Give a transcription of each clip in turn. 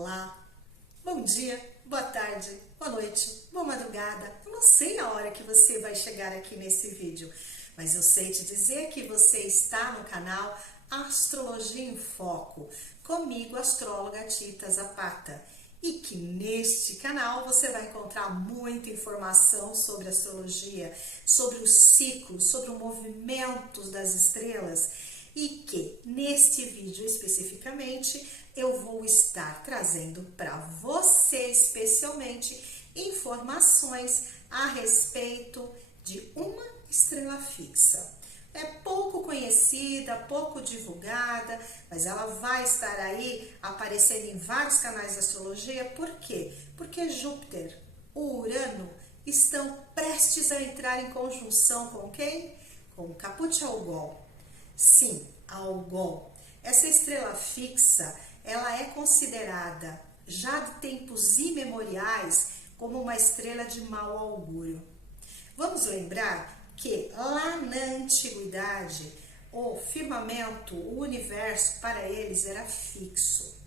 Olá, bom dia, boa tarde, boa noite, boa madrugada. Eu não sei a hora que você vai chegar aqui nesse vídeo, mas eu sei te dizer que você está no canal Astrologia em Foco, comigo, astróloga Tita Zapata, e que neste canal você vai encontrar muita informação sobre astrologia, sobre os ciclos, sobre os movimentos das estrelas, e que neste vídeo especificamente eu vou estar trazendo para você especialmente informações a respeito de uma estrela fixa. É pouco conhecida, pouco divulgada, mas ela vai estar aí aparecendo em vários canais de astrologia. Por quê? Porque Júpiter, o Urano, estão prestes a entrar em conjunção com quem? Com Caput-Algol. Sim, Algol. Essa estrela fixa, ela é considerada, já de tempos imemoriais, como uma estrela de mau augúrio. Vamos lembrar que lá na antiguidade, o firmamento, o universo, para eles era fixo.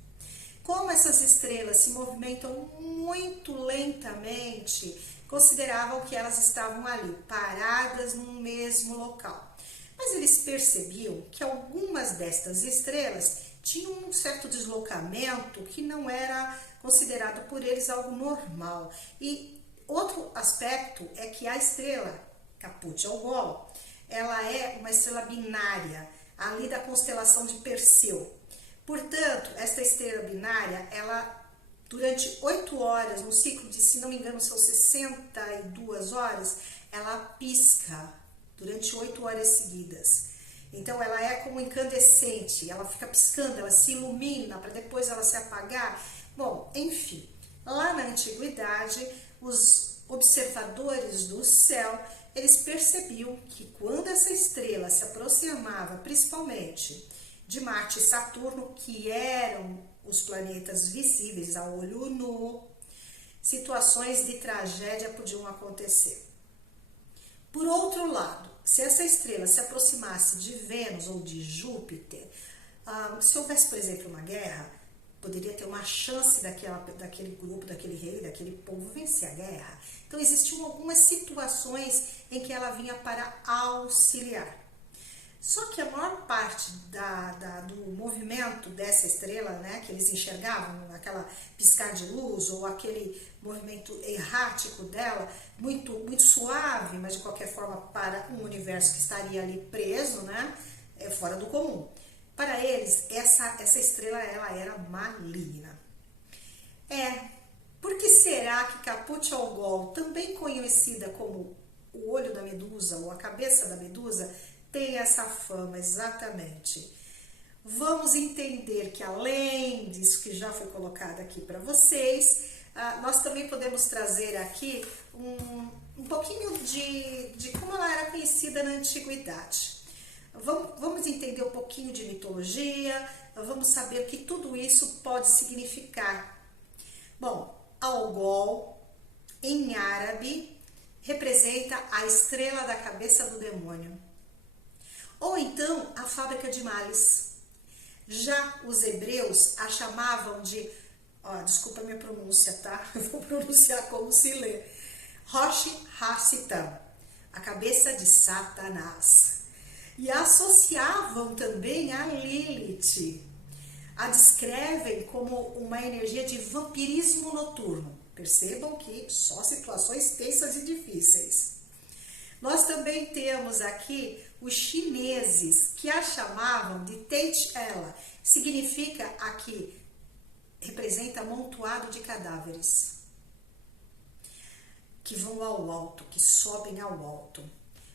Como essas estrelas se movimentam muito lentamente, consideravam que elas estavam ali, paradas no mesmo local. Mas eles percebiam que algumas destas estrelas tinham um certo deslocamento que não era considerado por eles algo normal. E outro aspecto é que a estrela Caput-Algol, ela é uma estrela binária, ali da constelação de Perseu. Portanto, esta estrela binária, ela durante 8 horas, no ciclo de, se não me engano, são 62 horas, ela pisca durante 8 horas seguidas. Então, ela é como incandescente, ela fica piscando, ela se ilumina para depois ela se apagar. Bom, enfim, lá na antiguidade, os observadores do céu, eles percebiam que quando essa estrela se aproximava, principalmente de Marte e Saturno, que eram os planetas visíveis a olho nu, situações de tragédia podiam acontecer. Por outro lado, se essa estrela se aproximasse de Vênus ou de Júpiter, se houvesse, por exemplo, uma guerra, poderia ter uma chance daquele grupo, daquele rei, daquele povo vencer a guerra. Então, existiam algumas situações em que ela vinha para auxiliar. Só que a maior parte do movimento dessa estrela, né, que eles enxergavam, aquela piscar de luz ou aquele movimento errático dela, muito, muito suave, mas de qualquer forma para um universo que estaria ali preso, né, fora do comum. Para eles, essa estrela ela era maligna. Por que será que Caput-Algol, também conhecida como o olho da medusa ou a cabeça da medusa, tem essa fama exatamente? Vamos entender que além disso que já foi colocado aqui para vocês, nós também podemos trazer aqui um pouquinho de como ela era conhecida na antiguidade. Vamos entender um pouquinho de mitologia, vamos saber o que tudo isso pode significar. Bom, Algol, em árabe, representa a estrela da cabeça do demônio. Ou então, a fábrica de males. Já os hebreus a chamavam de, desculpa a minha pronúncia, tá? Eu vou pronunciar como se lê. Rosh Hashitam, a cabeça de Satanás. E a associavam também a Lilith. A descrevem como uma energia de vampirismo noturno. Percebam que só situações tensas e difíceis. Nós também temos aqui os chineses, que a chamavam de Teit Ela. Significa aqui, representa amontoado de cadáveres. Que vão ao alto, que sobem ao alto.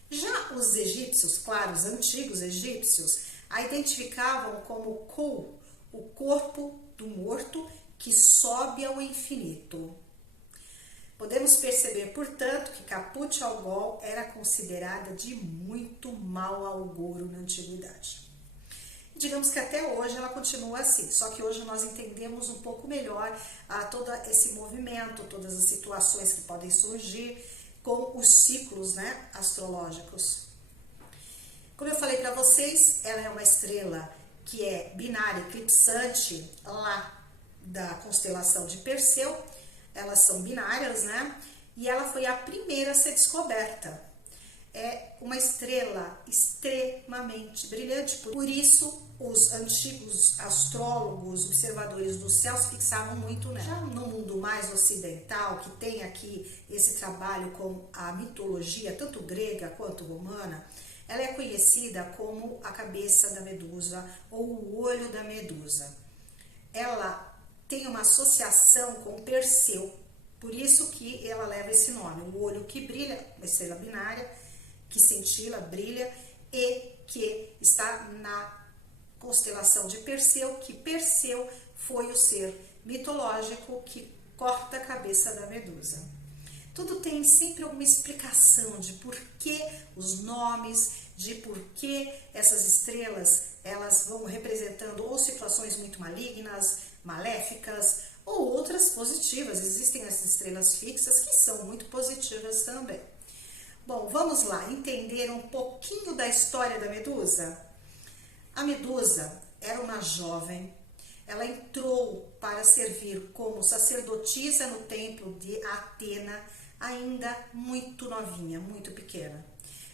Já os egípcios, claro, os antigos egípcios, a identificavam como Ku, o corpo do morto que sobe ao infinito. Podemos perceber, portanto, que Caput-Algol era considerada de muito mau augúrio na antiguidade. Digamos que até hoje ela continua assim, só que hoje nós entendemos um pouco melhor todo esse movimento, todas as situações que podem surgir com os ciclos, né, astrológicos. Como eu falei para vocês, ela é uma estrela que é binária, eclipsante lá da constelação de Perseu, elas são binárias, né? E ela foi a primeira a ser descoberta. É uma estrela extremamente brilhante, por isso os antigos astrólogos, observadores do céu se fixavam muito nela. Já no mundo mais ocidental, que tem aqui esse trabalho com a mitologia, tanto grega quanto romana, ela é conhecida como a cabeça da Medusa ou o olho da Medusa. Ela tem uma associação com Perseu, por isso que ela leva esse nome, o olho que brilha, uma estrela binária, que cintila, brilha, e que está na constelação de Perseu, que Perseu foi o ser mitológico que corta a cabeça da Medusa. Tudo tem sempre alguma explicação de por que os nomes, de por que essas estrelas elas vão representando ou situações muito malignas, maléficas, ou outras positivas. Existem as estrelas fixas que são muito positivas também. Bom, vamos lá entender um pouquinho da história da Medusa. A Medusa era uma jovem, ela entrou para servir como sacerdotisa no templo de Atena, ainda muito novinha, muito pequena.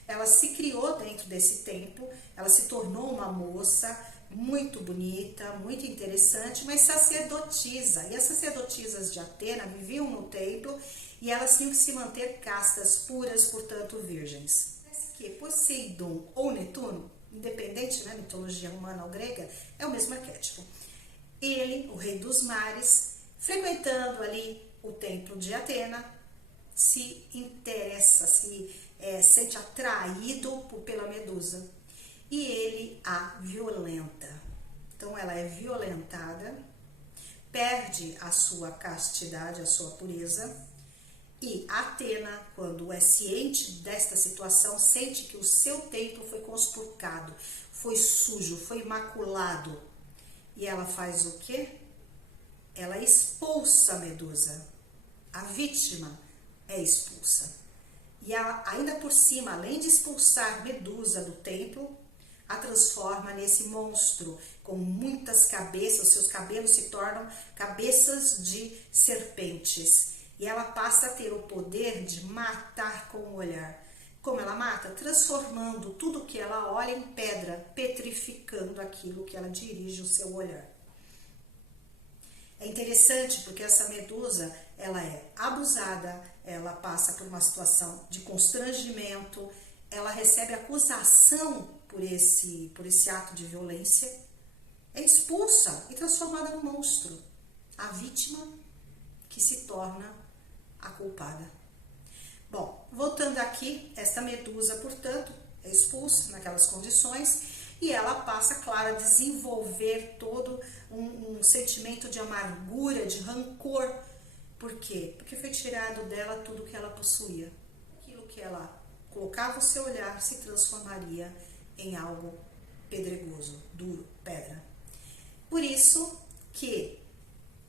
Ela se criou dentro desse templo, ela se tornou uma moça muito bonita, muito interessante, mas sacerdotisa. E as sacerdotisas de Atena viviam no templo e elas tinham que se manter castas, puras, portanto virgens. Parece que Poseidon ou Netuno, independente, né, mitologia romana ou grega, é o mesmo arquétipo. Ele, o rei dos mares, frequentando ali o templo de Atena, se interessa, se sente atraído pela Medusa e ele a violenta. Então ela é violentada, perde a sua castidade, a sua pureza, e Atena, quando é ciente desta situação, sente que o seu templo foi conspurcado, foi sujo, foi maculado. E ela faz o quê? Ela expulsa a Medusa. A vítima é expulsa. E ela, ainda por cima, além de expulsar Medusa do templo, a transforma nesse monstro com muitas cabeças, seus cabelos se tornam cabeças de serpentes. E ela passa a ter o poder de matar com o olhar. Como ela mata? Transformando tudo que ela olha em pedra, petrificando aquilo que ela dirige o seu olhar. É interessante porque essa Medusa, ela é abusada, ela passa por uma situação de constrangimento, ela recebe acusação por esse ato de violência, é expulsa e transformada num monstro. A vítima que se torna a culpada. Bom, voltando aqui, esta Medusa, portanto, é expulsa naquelas condições e ela passa, claro, a desenvolver todo um sentimento de amargura, de rancor. Por quê? Porque foi tirado dela tudo que ela possuía. Aquilo que ela colocava o seu olhar se transformaria em algo pedregoso, duro, pedra. Por isso que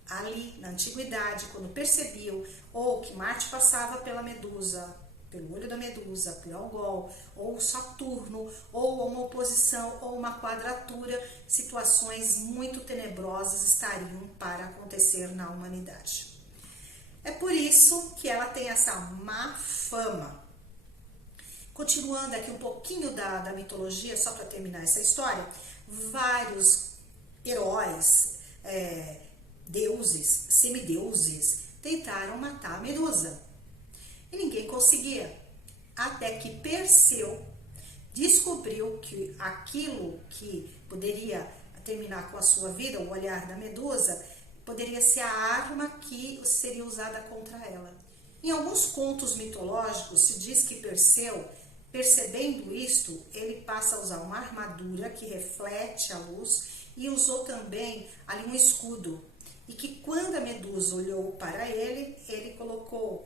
ali na antiguidade, quando percebiam ou que Marte passava pela Medusa, pelo olho da Medusa, pelo Algol, ou Saturno, ou uma oposição, ou uma quadratura, situações muito tenebrosas estariam para acontecer na humanidade. É por isso que ela tem essa má fama. Continuando aqui um pouquinho da mitologia, só para terminar essa história, vários heróis, deuses, semideuses, tentaram matar a Medusa. E ninguém conseguia. Até que Perseu descobriu que aquilo que poderia terminar com a sua vida, o olhar da Medusa, poderia ser a arma que seria usada contra ela. Em alguns contos mitológicos se diz que Perseu, percebendo isto, ele passa a usar uma armadura que reflete a luz e usou também ali um escudo. E que quando a Medusa olhou para ele, ele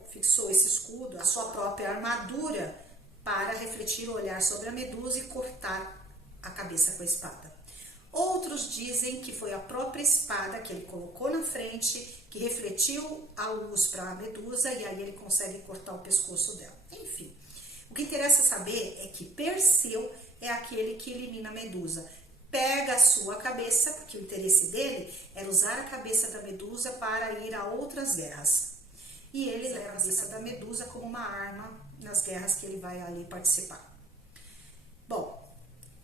fixou esse escudo, a sua própria armadura, para refletir o olhar sobre a Medusa e cortar a cabeça com a espada. Outros dizem que foi a própria espada que ele colocou na frente, que refletiu a luz para a Medusa e aí ele consegue cortar o pescoço dela. Enfim, o que interessa saber é que Perseu é aquele que elimina a Medusa. pega a sua cabeça, porque o interesse dele era usar a cabeça da Medusa para ir a outras guerras. E ele leva a cabeça da Medusa como uma arma nas guerras que ele vai ali participar. Bom,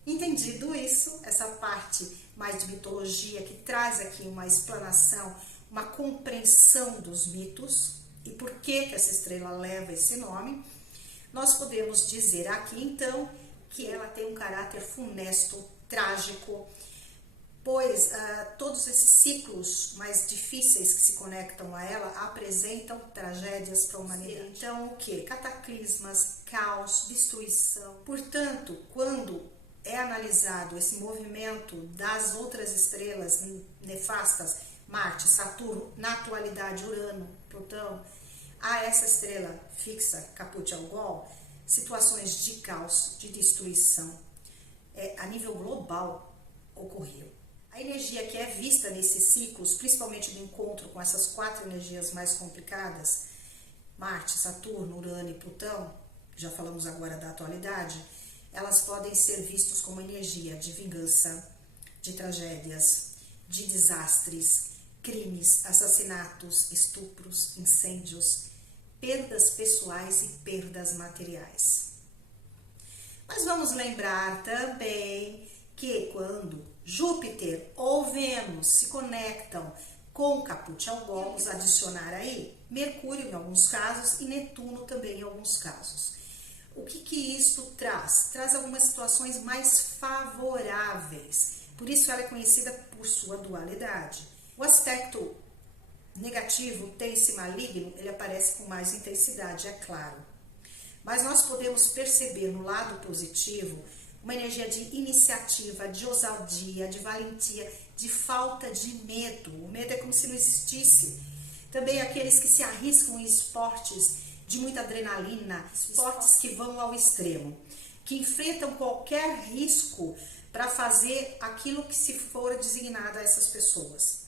entendido isso, essa parte mais de mitologia que traz aqui uma explanação, uma compreensão dos mitos e por que essa estrela leva esse nome, nós podemos dizer aqui então que ela tem um caráter funesto, trágico, pois todos esses ciclos mais difíceis que se conectam a ela apresentam tragédias para a humanidade. Então, o que? Cataclismas, caos, destruição. Portanto, quando é analisado esse movimento das outras estrelas nefastas, Marte, Saturno, na atualidade Urano, Plutão, a essa estrela fixa, Caput-Algol, situações de caos, de destruição, a nível global ocorreu. A energia que é vista nesses ciclos, principalmente do encontro com essas 4 energias mais complicadas, Marte, Saturno, Urano e Plutão, já falamos agora da atualidade, elas podem ser vistas como energia de vingança, de tragédias, de desastres, crimes, assassinatos, estupros, incêndios, perdas pessoais e perdas materiais. Mas vamos lembrar também que quando Júpiter ou Vênus se conectam com Caput-Algol, vamos adicionar aí Mercúrio em alguns casos e Netuno também em alguns casos. O que isto traz? Traz algumas situações mais favoráveis, por isso ela é conhecida por sua dualidade. O aspecto negativo, tenso e maligno, ele aparece com mais intensidade, é claro. Mas nós podemos perceber no lado positivo uma energia de iniciativa, de ousadia, de valentia, de falta de medo. O medo é como se não existisse. Também aqueles que se arriscam em esportes de muita adrenalina, esportes que vão ao extremo, que enfrentam qualquer risco para fazer aquilo que se for designado a essas pessoas.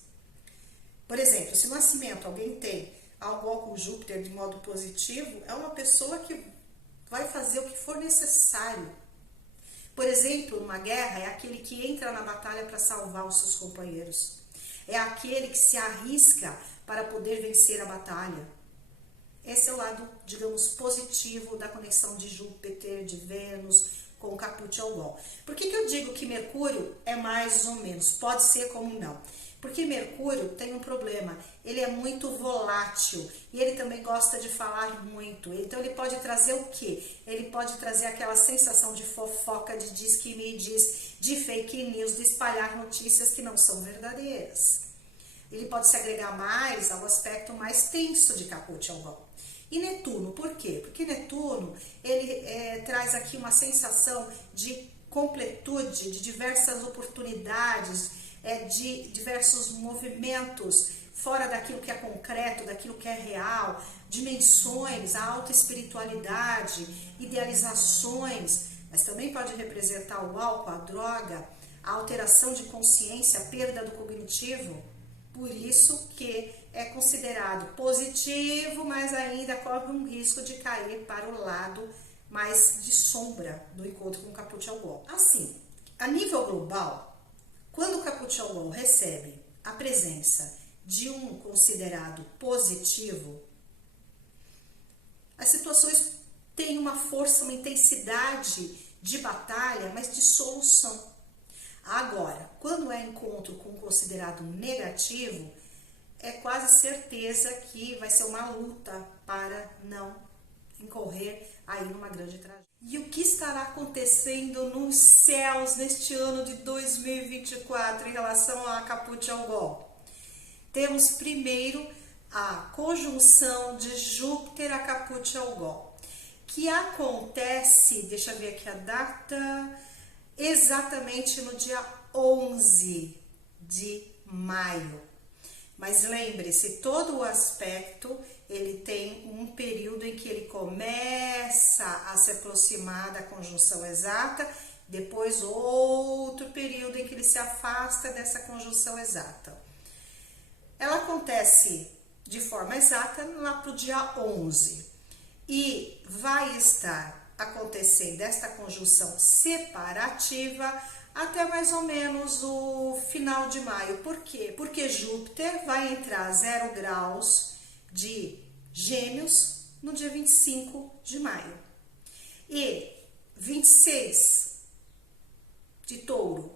Por exemplo, se no nascimento alguém tem algo com Júpiter de modo positivo, é uma pessoa que vai fazer o que for necessário. Por exemplo, numa guerra, é aquele que entra na batalha para salvar os seus companheiros. É aquele que se arrisca para poder vencer a batalha. Esse é o lado, digamos, positivo da conexão de Júpiter, de Vênus com o Caput-Algol. Por que eu digo que Mercúrio é mais ou menos? Pode ser como não. Porque Mercúrio tem um problema, ele é muito volátil e ele também gosta de falar muito. Então ele pode trazer o quê? Ele pode trazer aquela sensação de fofoca, de diz que me diz, de fake news, de espalhar notícias que não são verdadeiras. Ele pode se agregar mais ao aspecto mais tenso de Caput-Algol. E Netuno, por quê? Porque Netuno, ele traz aqui uma sensação de completude, de diversas oportunidades, de diversos movimentos fora daquilo que é concreto, daquilo que é real, dimensões, a alta espiritualidade, idealizações, mas também pode representar o álcool, a droga, a alteração de consciência, a perda do cognitivo. Por isso que é considerado positivo, mas ainda corre um risco de cair para o lado mais de sombra do encontro com o Caput-Algol. Assim, a nível global, quando o Caput-Algol recebe a presença de um considerado positivo, as situações têm uma força, uma intensidade de batalha, mas de solução. Agora, quando é encontro com um considerado negativo, é quase certeza que vai ser uma luta para não incorrer aí numa grande tragédia. E o que estará acontecendo nos céus neste ano de 2024 em relação a Caput-Algol? Temos primeiro a conjunção de Júpiter a Caput-Algol, que acontece, deixa eu ver aqui a data, exatamente no dia 11 de maio. Mas lembre-se, todo o aspecto, ele tem um período em que ele começa a se aproximar da conjunção exata, depois outro período em que ele se afasta dessa conjunção exata. Ela acontece de forma exata lá para o dia 11 e vai estar acontecendo esta conjunção separativa até mais ou menos o final de maio. Por quê? Porque Júpiter vai entrar 0 graus de Gêmeos no dia 25 de maio. E 26 de Touro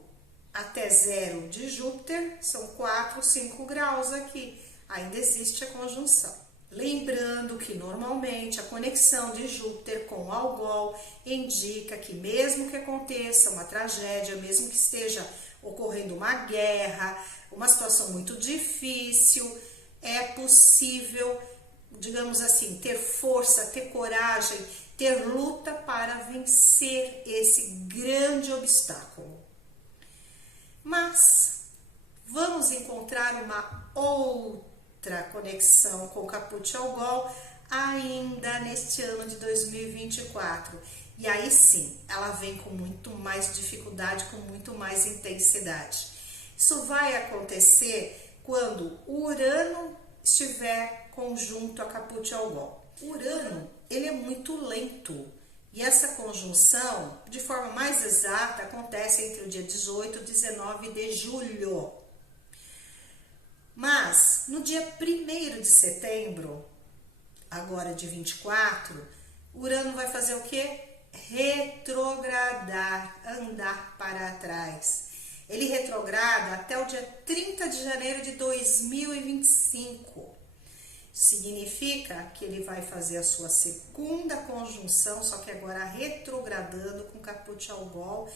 até 0 de Júpiter, são 4, 5 graus aqui. Ainda existe a conjunção. Lembrando que normalmente a conexão de Júpiter com Algol indica que mesmo que aconteça uma tragédia, mesmo que esteja ocorrendo uma guerra, uma situação muito difícil, é possível, digamos assim, ter força, ter coragem, ter luta para vencer esse grande obstáculo. Mas vamos encontrar uma outra conexão com Caput Algol ainda neste ano de 2024. E aí sim, ela vem com muito mais dificuldade, com muito mais intensidade. Isso vai acontecer quando o Urano estiver conjunto a Caput Algol. O Urano, ele é muito lento. E essa conjunção, de forma mais exata, acontece entre o dia 18 e 19 de julho. Mas, no dia 1º de setembro, agora de 24, Urano vai fazer o quê? Retrogradar, andar para trás. Ele retrograda até o dia 30 de janeiro de 2025. Significa que ele vai fazer a sua segunda conjunção, só que agora retrogradando com Caput Algol,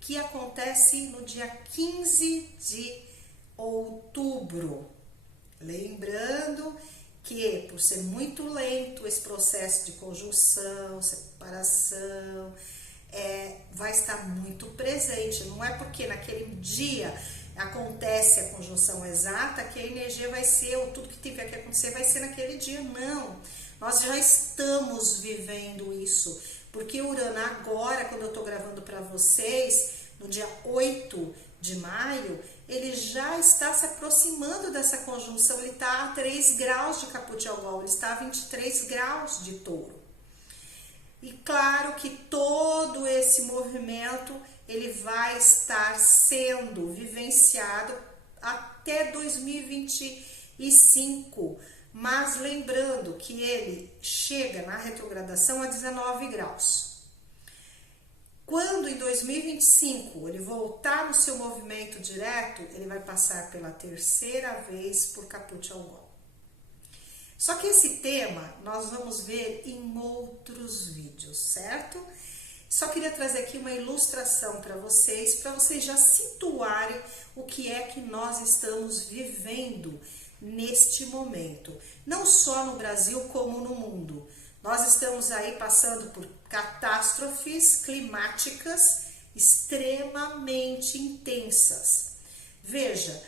que acontece no dia 15 de outubro. Lembrando que, por ser muito lento esse processo de conjunção, separação, vai estar muito presente. Não é porque naquele dia acontece a conjunção exata que a energia vai ser, ou tudo que tiver que acontecer vai ser naquele dia, não. Nós já estamos vivendo isso, porque Urano agora, quando eu estou gravando para vocês, no dia 8 de maio, ele já está se aproximando dessa conjunção, ele está a 3 graus de Caput Algol, ele está a 23 graus de Touro. E claro que todo esse movimento ele vai estar sendo vivenciado até 2025, mas lembrando que ele chega na retrogradação a 19 graus. Quando em 2025 ele voltar no seu movimento direto, ele vai passar pela 3ª vez por Caput Algol. Só que esse tema nós vamos ver em outros vídeos, certo? Só queria trazer aqui uma ilustração para vocês já situarem o que é que nós estamos vivendo neste momento. Não só no Brasil, como no mundo. Nós estamos aí passando por catástrofes climáticas extremamente intensas. Veja,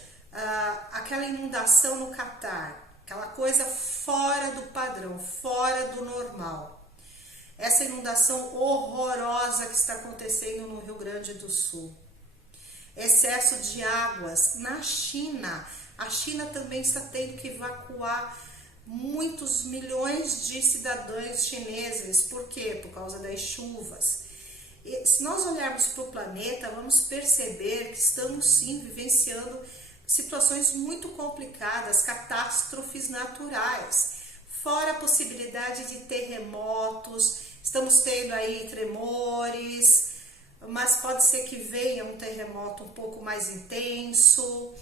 aquela inundação no Catar, aquela coisa fora do padrão, fora do normal. Essa inundação horrorosa que está acontecendo no Rio Grande do Sul. Excesso de águas na China. A China também está tendo que evacuar muitos milhões de cidadãos chineses. Por quê? Por causa das chuvas. E se nós olharmos para o planeta, vamos perceber que estamos sim vivenciando situações muito complicadas, catástrofes naturais. Fora a possibilidade de terremotos, estamos tendo aí tremores, mas pode ser que venha um terremoto um pouco mais intenso.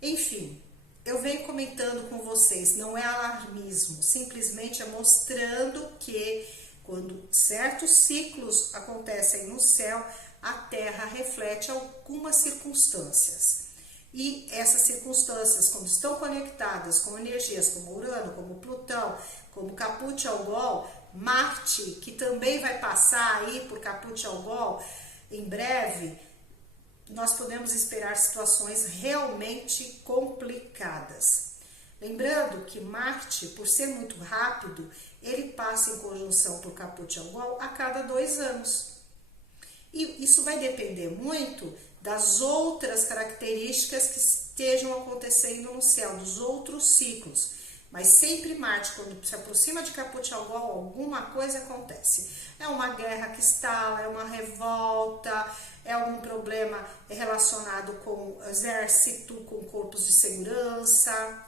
Enfim, eu venho comentando com vocês, não é alarmismo, simplesmente é mostrando que quando certos ciclos acontecem no céu, a Terra reflete algumas circunstâncias. E essas circunstâncias, quando estão conectadas com energias como Urano, como Plutão, como Caput Algol, Marte, que também vai passar aí por Caput Algol em breve, nós podemos esperar situações realmente complicadas. Lembrando que Marte, por ser muito rápido, ele passa em conjunção por Caput Algol a cada 2 anos. E isso vai depender muito das outras características que estejam acontecendo no céu, dos outros ciclos. Mas sempre Marte, quando se aproxima de Caput Algol, alguma coisa acontece. É uma guerra que estala, é uma revolta, é algum problema relacionado com exército, com corpos de segurança,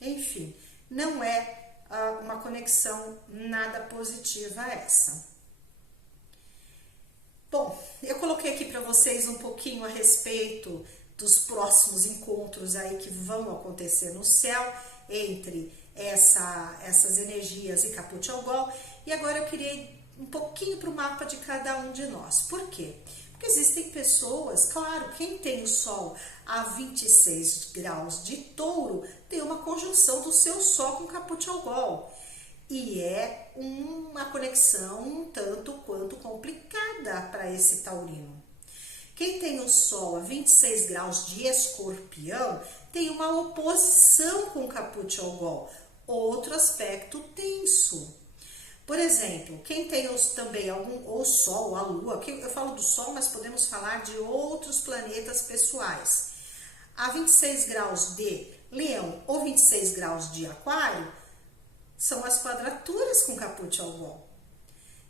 enfim, não é uma conexão nada positiva essa. Bom, eu coloquei aqui para vocês um pouquinho a respeito dos próximos encontros aí que vão acontecer no céu entre essas energias e Caput Algol, e agora eu queria ir um pouquinho para o mapa de cada um de nós. Por quê? Porque existem pessoas, claro, quem tem o Sol a 26 graus de Touro tem uma conjunção do seu Sol com Caput Algol. E é uma conexão um tanto quanto complicada para esse taurino. Quem tem o Sol a 26 graus de Escorpião tem uma oposição com Caput Algol, outro aspecto tenso. Por exemplo, quem tem também o Sol, a Lua, eu falo do Sol, mas podemos falar de outros planetas pessoais. A 26 graus de Leão ou 26 graus de Aquário são as quadraturas com Caput Algol.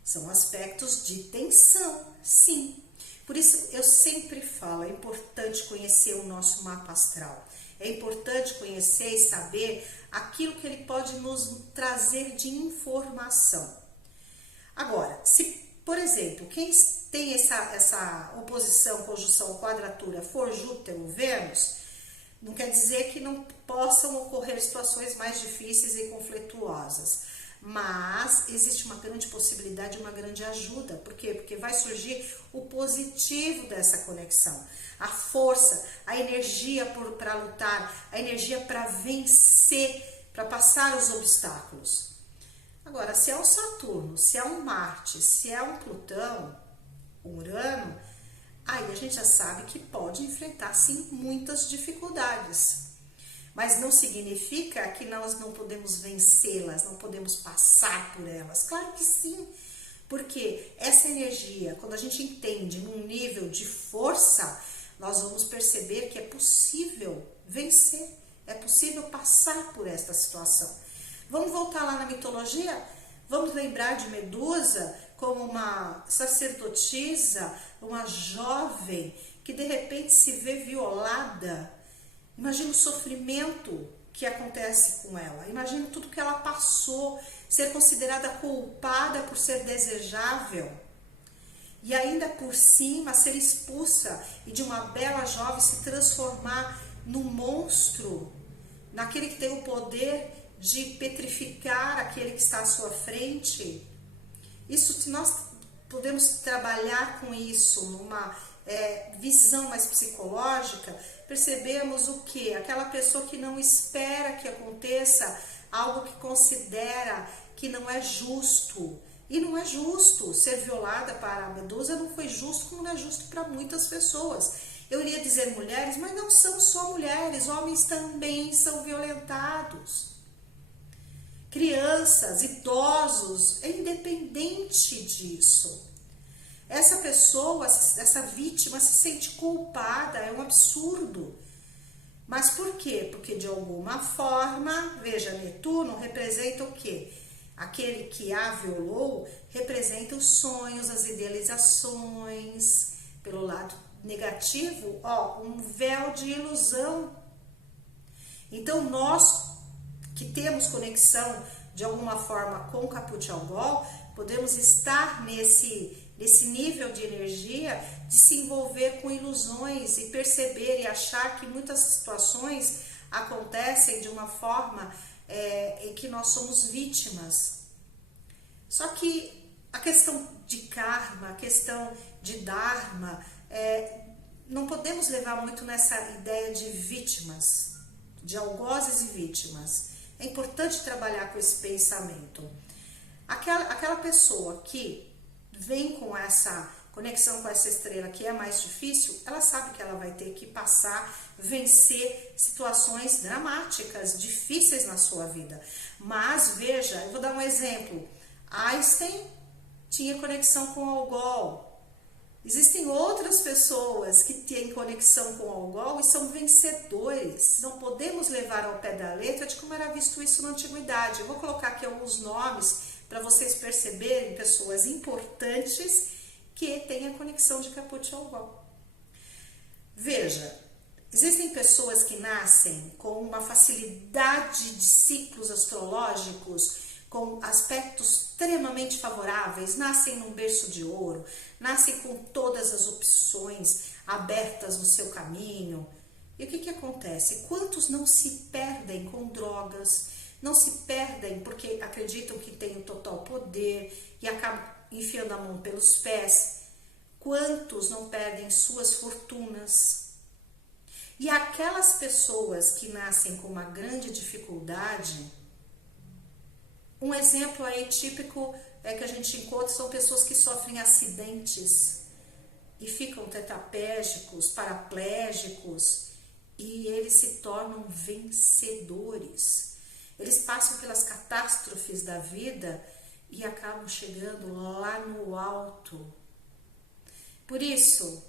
São aspectos de tensão, sim. Por isso eu sempre falo, é importante conhecer o nosso mapa astral. É importante conhecer e saber aquilo que ele pode nos trazer de informação. Agora, se, por exemplo, quem tem essa oposição, conjunção, quadratura for Júpiter ou Vênus, não quer dizer que não possam ocorrer situações mais difíceis e conflituosas. Mas existe uma grande possibilidade, uma grande ajuda. Por quê? Porque vai surgir o positivo dessa conexão. A força, a energia para lutar, a energia para vencer, para passar os obstáculos. Agora, se é um Saturno, se é um Marte, se é um Plutão, um Urano, aí a gente já sabe que pode enfrentar, sim, muitas dificuldades. Mas não significa que nós não podemos vencê-las, não podemos passar por elas. Claro que sim, porque essa energia, quando a gente entende num nível de força, nós vamos perceber que é possível vencer, é possível passar por esta situação. Vamos voltar lá na mitologia? Vamos lembrar de Medusa como uma sacerdotisa, uma jovem que de repente se vê violada. Imagina o sofrimento que acontece com ela. Imagina tudo que ela passou, ser considerada culpada por ser desejável. E ainda por cima ser expulsa e de uma bela jovem se transformar num monstro, naquele que tem o poder de petrificar aquele que está à sua frente. Isso, se nós podemos trabalhar com isso numa visão mais psicológica, percebemos o que? Aquela pessoa que não espera que aconteça algo que considera que não é justo. E não é justo ser violada para a Medusa, não foi justo como não é justo para muitas pessoas. Eu iria dizer mulheres, mas não são só mulheres, homens também são violentados. Crianças, idosos, é independente disso. Essa pessoa, essa vítima se sente culpada, é um absurdo. Mas por quê? Porque de alguma forma, veja, Netuno representa o quê? Aquele que a violou representa os sonhos, as idealizações. Pelo lado negativo, um véu de ilusão. Então nós que temos conexão de alguma forma com Caput Algol, podemos estar nesse nível de energia, de se envolver com ilusões e perceber e achar que muitas situações acontecem de uma forma em que nós somos vítimas. Só que a questão de karma, a questão de dharma, não podemos levar muito nessa ideia de vítimas, de algozes e vítimas. É importante trabalhar com esse pensamento. Aquela pessoa que vem com essa conexão com essa estrela que é mais difícil, ela sabe que ela vai ter que passar, vencer situações dramáticas, difíceis na sua vida. Mas veja, eu vou dar um exemplo. Einstein tinha conexão com Algol. Existem outras pessoas que têm conexão com o algol e são vencedores. Não podemos levar ao pé da letra de como era visto isso na antiguidade. Eu vou colocar aqui alguns nomes para vocês perceberem pessoas importantes que têm a conexão de Caput ao algol. Veja, existem pessoas que nascem com uma facilidade de ciclos astrológicos, com aspectos extremamente favoráveis, nascem num berço de ouro, nascem com todas as opções abertas no seu caminho. E o que acontece? Quantos não se perdem com drogas, não se perdem porque acreditam que têm o total poder e acabam enfiando a mão pelos pés? Quantos não perdem suas fortunas? E aquelas pessoas que nascem com uma grande dificuldade, um exemplo aí típico que a gente encontra são pessoas que sofrem acidentes e ficam tetraplégicos, paraplégicos, e eles se tornam vencedores. Eles passam pelas catástrofes da vida e acabam chegando lá no alto. Por isso,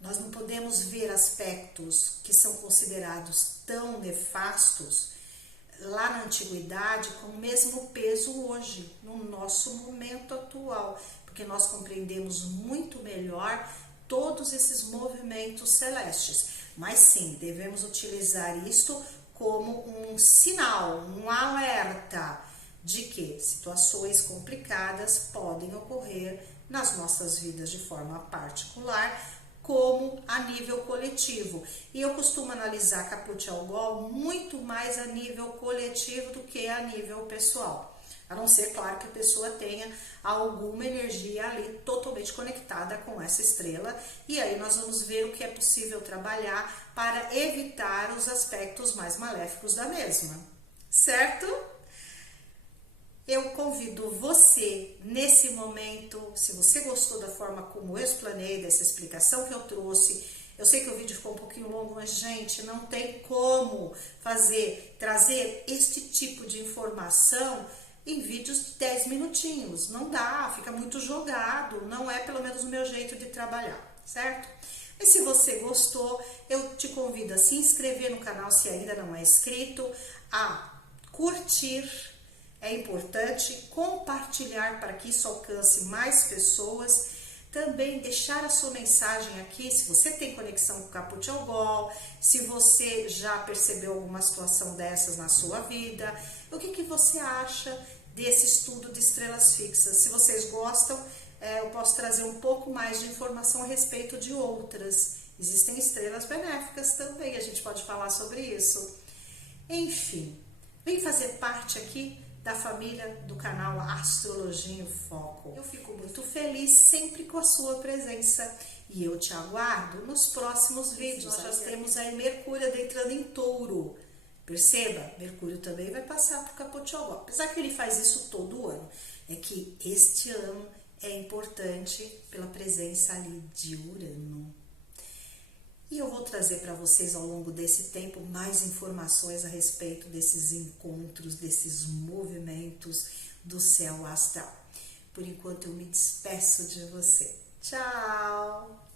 nós não podemos ver aspectos que são considerados tão nefastos lá na antiguidade com o mesmo peso hoje, no nosso momento atual, porque nós compreendemos muito melhor todos esses movimentos celestes. Mas sim, devemos utilizar isto como um sinal, um alerta de que situações complicadas podem ocorrer nas nossas vidas de forma particular, como a nível coletivo. E eu costumo analisar Caput ao algol muito mais a nível coletivo do que a nível pessoal. A não ser, claro, que a pessoa tenha alguma energia ali totalmente conectada com essa estrela. E aí nós vamos ver o que é possível trabalhar para evitar os aspectos mais maléficos da mesma. Certo? Eu convido você, nesse momento, se você gostou da forma como eu explanei, dessa explicação que eu trouxe, eu sei que o vídeo ficou um pouquinho longo, mas, gente, não tem como trazer este tipo de informação em vídeos de 10 minutinhos. Não dá, fica muito jogado, não é pelo menos o meu jeito de trabalhar, certo? Mas se você gostou, eu te convido a se inscrever no canal se ainda não é inscrito, a curtir. É importante compartilhar para que isso alcance mais pessoas. Também deixar a sua mensagem aqui, se você tem conexão com o Caput ao algol, se você já percebeu alguma situação dessas na sua vida, o que você acha desse estudo de estrelas fixas. Se vocês gostam, eu posso trazer um pouco mais de informação a respeito de outras. Existem estrelas benéficas também, a gente pode falar sobre isso. Enfim, vem fazer parte aqui da família do canal Astrologia em Foco. Eu fico muito feliz sempre com a sua presença e eu te aguardo nos próximos vídeos. Nós já temos aí Mercúrio adentrando em Touro. Perceba, Mercúrio também vai passar por Caput ao algol. Apesar que ele faz isso todo ano, é que este ano é importante pela presença ali de Urano. E eu vou trazer para vocês ao longo desse tempo mais informações a respeito desses encontros, desses movimentos do céu astral. Por enquanto eu me despeço de você. Tchau!